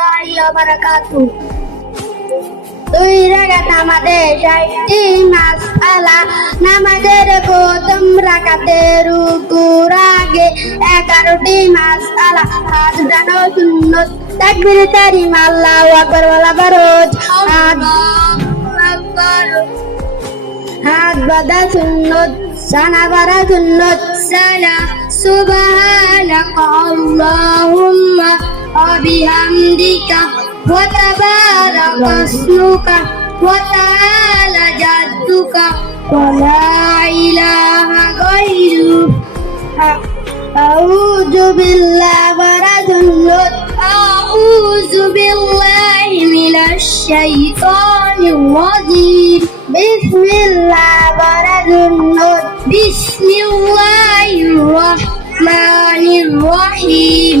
ওয়া বারাকাতুহু দুই রাকাত আমাদের ষাটটি মাসআলা নামাজের প্রথম রাকাতে রুকুর আগে এগারোটি মাসআলা হাত ডানো সুন্নত তাকবীর তারিম আল্লাহু আকবার বলা ফরজ হাত বাঁধা সুন্নত সানা বাড়া সুন্নত সালা সুবহানাক আল্লাহুম্মা وبحمدك وتبارك اسمك وتعالى جدك ولا إله غيرك أعوذ بالله ورد أعوذ بالله من الشيطان الرجيم بسم الله ورد بسم الله الرحمن الرحيم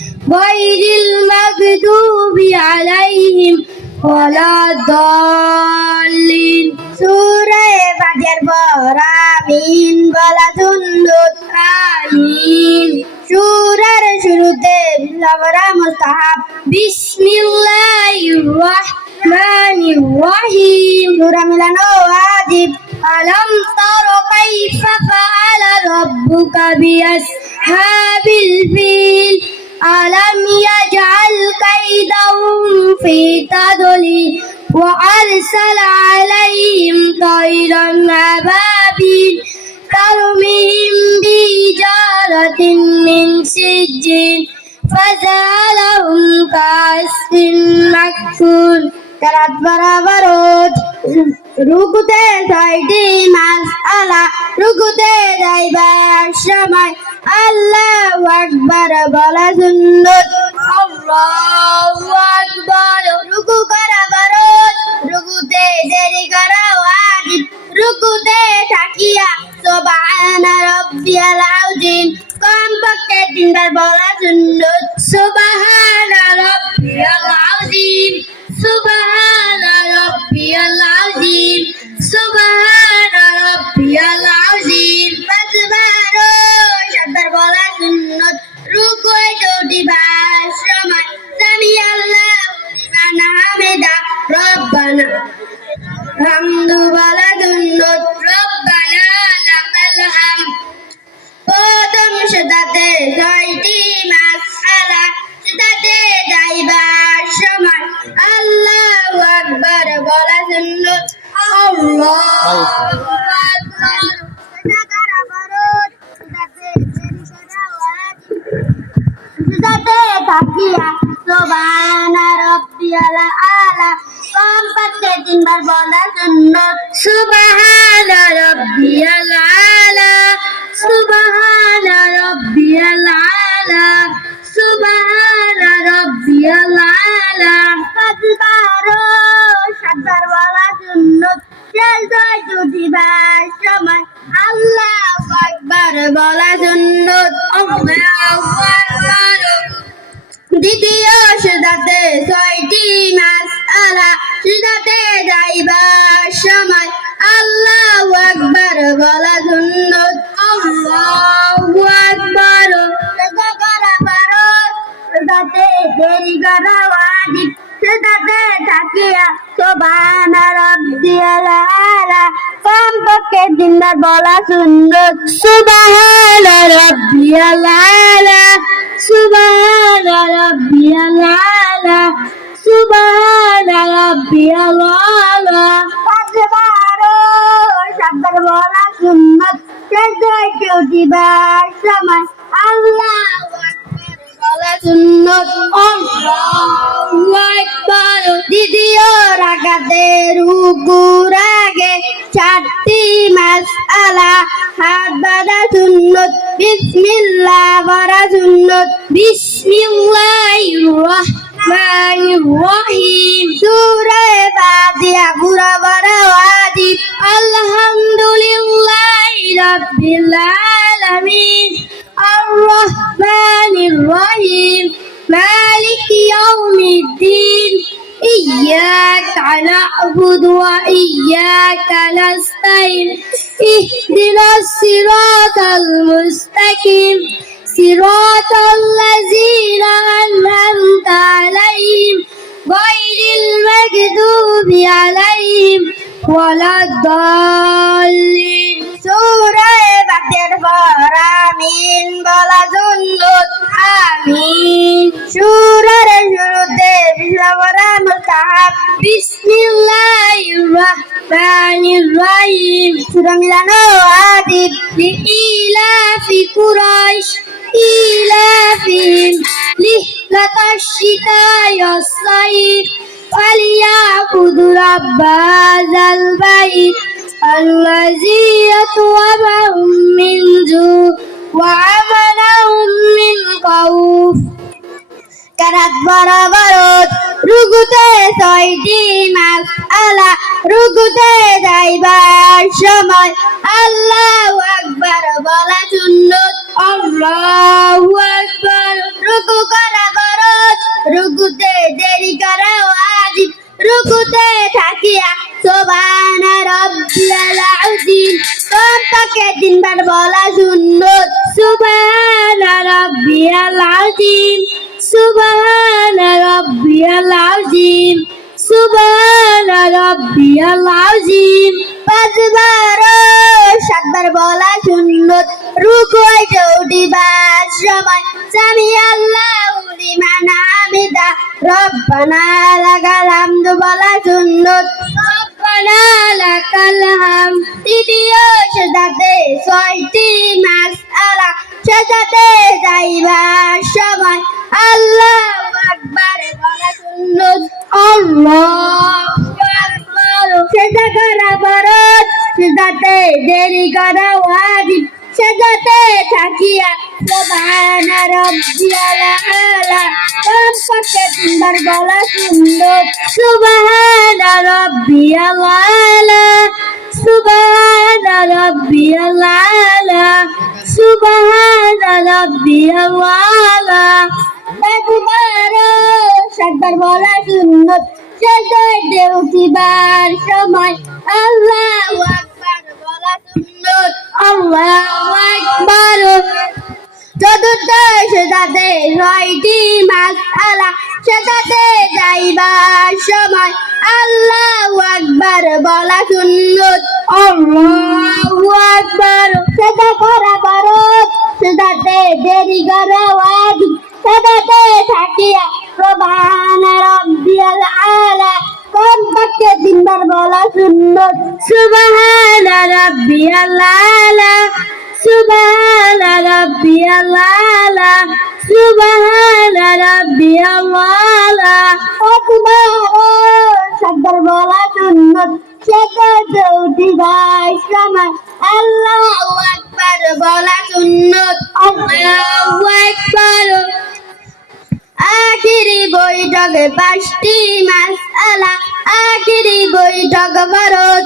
غير المغضوب عليهم ولا الضالين سورة فجر বরামিন বলা সুন্দর আমিন সুরার শুরুতে বিসমিল্লাহ মুস্তাহাব বিসমিল্লাহির রহমানির রহিম সূরা মিলানো ওয়াজিব আলম তর কাইফা ফাআলা রাব্বুকা বিআসহাবিল ফিল ألم يجعل كيدهم في تضليل وأرسل عليهم طيرا أبابيل ترميهم بحجارة من سجين فجعلهم كعصف مكتول কেরাত বরাবর রুকুতে ছয়টি মাস আলা রুকুতে যাইবার সময় আল্লাহ আকবার বলা সুন্নত। আল্লাহু আকবার। রুকু করা ফরজ। রুকুতে দেরি করা ওয়াজিব। রুকুতে থাকিয়া সুবহানা রাব্বিয়াল আযীম। কমপক্ষে তিনবার বলা সুন্নত। সুবহানা রাব্বিয়াল থাকিয়া সুবহানা রাব্বিয়াল আলা কমপক্ষে সেদাতে যাইবার সময় আল্লাহু আকবার বলা সুন্নত আল্লাহু আকবার। সেদা করা ফরজ। সেদাতে দেরি করা ওয়াজিব। সেদাতে থাকিয়া সুবহানা রাব্বিয়াল আলা কমপক্ষে তিনবার বলা সুন্নত সুবহানা রাব্বিয়াল আলা সুবহানা রাব্বিয়াল আলা সুবহানা রাব্বিয়াল আলা পাঁচবার সাতবার বলা সুন্নত শেষদায় চৌটিবার সময় আল্লাহু আকবার বলা সুন্নত। আল্লাহু আকবার। দ্বিতীয় রাকাতে রুকুর আগে চারটি মাস আলা হাত বাঁধা সুন্নত বিসমিল্লাহ বলা সুন্নত। বিসমিল্লাহির রহমানির الرحمن الرحيم سورة فاتحة قرى وادي. الحمد لله رب العالمين. الرحمن الرحيم مالك يوم الدين. إياك نعبد وإياك نستعين. اهدنا الصراط المستقيم. صراط الذين أنعمت عليهم غير المغضوب عليهم ولا الضالين سورة বাতের পর আমিন বলা সুন্নত আমিন সুরের শুরুতে বিশ্বরা মুস্তাহাব বিসমিল্লাহির রহমানির রহিম সূরা মিলানো আদিব লিইলাফি কুরাইশ إيلافهم رحلة الشتاء والصيف فليعبدوا رب هذا البيت الذي يطعمهم من جوع وعملهم من خوف কারাত বরাবরত রুগুতে ছয়টি মাস আলা রুগুতে যাইবার সময় আল্লাহু আকবার বলা সুন্নত আল্লাহু আকবার। রুকু করা বরত রুগুতে দেরি করা ওয়াজিব রুকুতে থাকিয়া সুবহান রাব্বিয়াল আযীম। কমপক্ষে তিনবার বলা সুন্নত, সুবহান রাব্বিয়াল আযীম। সুবহান রাব্বিয়াল আযীম। সুবহান রাব্বিয়াল আযীম। পাঁচবার সাতবার বলা সুন্নত রুকু হইতে উঠিবার সময় সামি আল্লাহু লিমান হামিদা রব্বানা লাকাল হামদু বলা সুন্নত। রব্বানা লাকাল হাম, তৃতীয় সেদাতে ছয়টি মাস আলা সেদাতে যাইবার সময় আল্লাহ আকবার বলা সুন্নত। আল্লাহু আকবার। সেদা করা বরত সেদাতে দেরি করা ওয়াজিব। সেদাতে থাকিয়া সুবহান রাব্বিয়াল আলা কমপক্ষে তিনবার বলা সুন্দর। সুবহান রাব্বিয়াল আলা সুবহান রাব্বিয়াল আলা সুবহান রাব্বিয়াল আলা একবার সাতবার বলা সুন্নত সেদাতে উঠিবার সময় আল্লাহু আল্লাহু আকবার মাস আলা সেটাতে যাইবার সময় আল্লাহু আকবার বলা সুন্নত। আল্লাহু সেটা করা বরত সেটাতে দেরি করা ওয়াজিব সেটাতে থাকিয়া প্রধান রব্বিয়াল আলা কমপক্ষে তিনবার বলা সুন্নত সুবহান রাব্বিয়াল আলা সুবহান রাব্বিয়াল আলা সুবহান রাব্বিয়াল আলা আকবার সাতবার বলা সুন্নত সেটাতে উঠিবার সময় আল্লাহু আকবার বলা সুন্নত, আল্লাহু আকবার। আখিরি বৈঠকে পাঁচটি মাস আলা আখিরি বৈঠক ভারত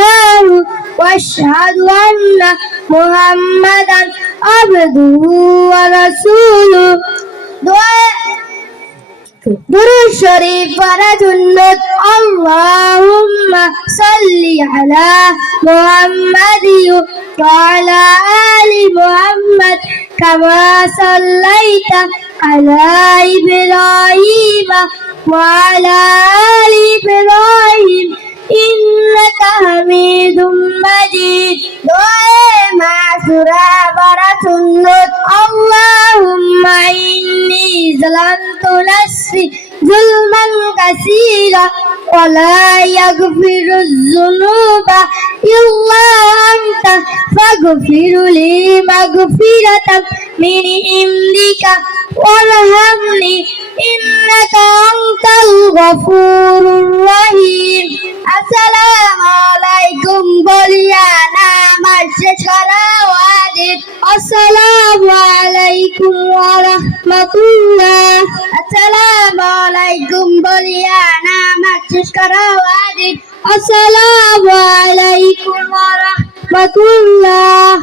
وأشهد أن محمدا عبده ورسوله. دعاء. درود شريف ورجلت اللهم صل على محمد وعلى آل محمد كما صليت على إبراهيم وعلى آل إبراهيم. إنك حميد مجيد دعاء معسورة برسنة اللهم إني ظلمت نفسي ظلما كثيرا ولا يغفر الذنوب إلا أنت فاغفر لي مغفرة من عندك وارحمني إنك أنت الغفور الرحيم আসসালামু আলাইকুম বলিয়া নামাজ শেষ করা ওয়াজিব আসসালামু আলাইকুম ওয়া রাহমাতুল্লাহ আসসালামু আলাইকুম, বলিয়া নাম শেষ করা ওয়াজিব আসসালামু আলাইকুম ওয়া রাহমাতুল্লাহ